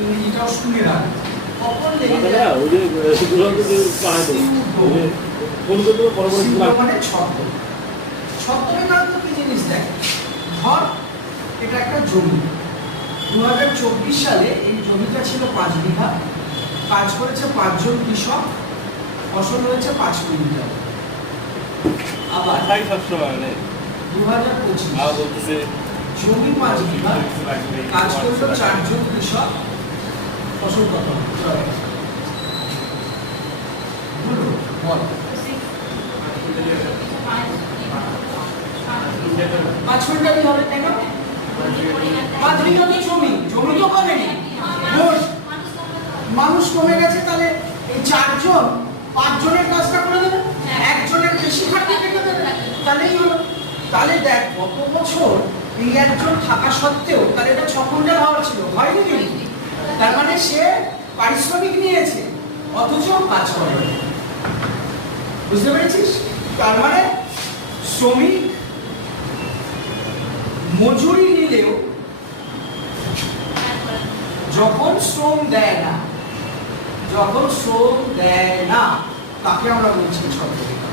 ইংরেজিটাও শুনে রাখবে। কখন লেগে মানে যায়? ওই যে দুরন্ত যে পায় তো কোন কোন পরবর্তী মানে ছদ্ম। ছদ্মের কারণ তো কি জিনিস দেখ, ধর এটা একটা জমি, 2024 সালে এই জমিটা ছিল 5 বিঘা, কাজ করেছে 5 জন কৃষক, ফসল হয়েছে 5 কুইন্টাল। আবার 2025 জমি 5 বিঘা, কাজ করলো 4 জন কৃষক, ফসল কত হলো বল? 5 কুইন্টালই হবে, তাই না? 5 বিঘা তো জমি, জমি তো কমেনি, মানুষ কমে গেছে, তাহলে এই 4 জন 5 জনের কাজটা করে দেবে, একজনের বেশি খাটনি কেটে দেবে, তাহলেই হলো। তাহলে দেখ গত বছর এই একজন থাকা সত্ত্বেও তাহলে এটা 6 কুইন্টাল হওয়া ছিল, হয়নি কিন্তু। তার মানে সে পারিশ্রমিক নিয়েছে অথচ কাজ করে, বুঝতে পেরেছিস? তার মানে শ্রমিক মজুরি নিলেও যখন শ্রম দেয় না, তাকে আমরা বলছি ছদ্মবেশ।